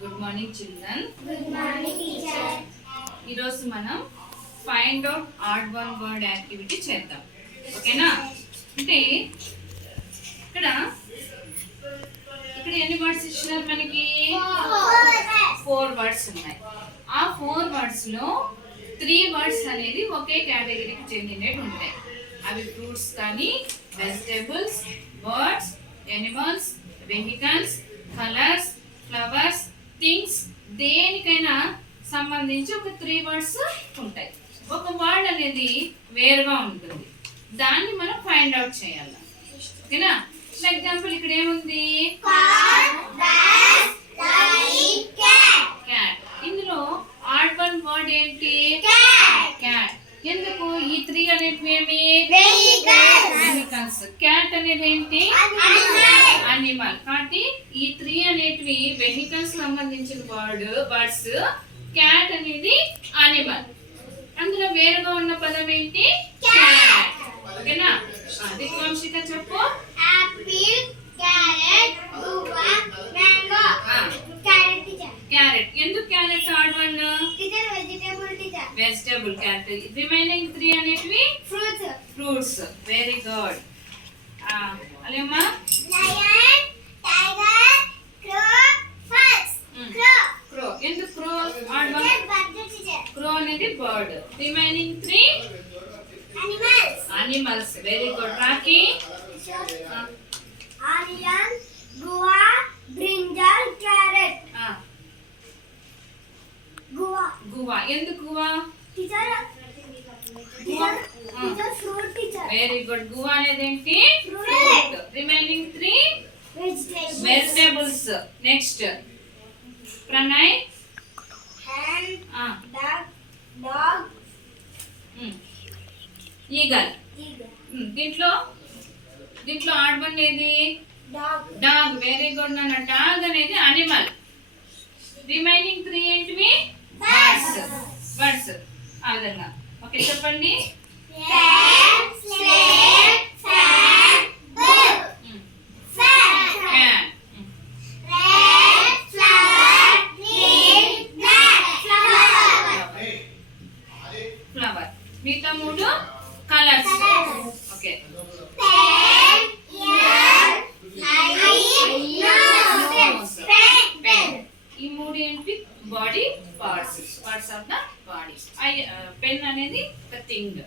Good morning children. Good morning teacher. ఈరోజు మనం find out odd one word activity చేద్దాం. ఓకేనా? అంటే ఇక్కడ ఎన్ని వర్డ్స్ ఇచ్చినారు మనకి? 4 వర్డ్స్ ఉన్నాయి. ఆ 4 వర్డ్స్ లో 3 వర్డ్స్ అనేది ఒకే కేటగిరీకి చెందినవి ఉంటాయి. అవి ఫ్రూట్స్ కానీ, vegetables, birds, animals, vehicles, colours, flowers, things, దేనికైనా సంబంధించి ఒక 3 వర్డ్స్ ఉంటాయి. ఒక వర్డ్ అనేది వేరుగా ఉంటుంది, దాన్ని మనం ఫైండ్ అవుట్ చేయాలి. ఓకేనా? ఫర్ ఎగ్జాంపుల్ ఇక్కడ ఏముంది? క్యాట్. ఇందులో ఆడ్ వన్ వర్డ్ ఏంటి? క్యాట్. ఎందుకు? ఈ 3 అనేటివి ఏమి? వెహికల్స్. క్యాట్ అనేది ఏంటి? అనిమల్. కాబట్టి ఈ 3 అనేటివి వెహికల్స్ సంబంధించిన వర్డ్స్. క్యాట్ అనేది అనిమల్. అందులో వేరుగా ఉన్న పదం ఏంటి? క్యాట్. ఓకేనా? దిక్వంశిక చెప్పు. Apple, carrot, guava, mango. Carrot. ఎందుకు carrot odd one? Teacher vegetable teacher. Vegetable carrot. Remaining 3 అనేటివి ఫ్రూట్స్. Very good. అలేమ్మా? Lion, tiger, crow, fox. Crow. ఎందుకు క్రో ఆడ్ వన్? క్రో అనేది bird. Remaining 3 animals. Very good. Rocky? Onion, guava, brinjal, carrot. Guava. ఎందుకు guava? Teacher fruit teacher. Very good. Guava అనేది ఏంటి? Fruit. Remaining 3 vegetables. Next Pranay? Dog, eagle. దీంట్లో odd one ఏది? Dog. Very good నాన్న. Dog అనేది animal. Remaining 3 ఏంటివి? Birds. ఆ విధంగా. ఓకే, చెప్పండి. ఫ్లవర్. మిగతా 3 కలర్స్. ఓకే. ఈ 3 ఏంటి? Body parts of the body. Pen అనేది ఒక థింగ్.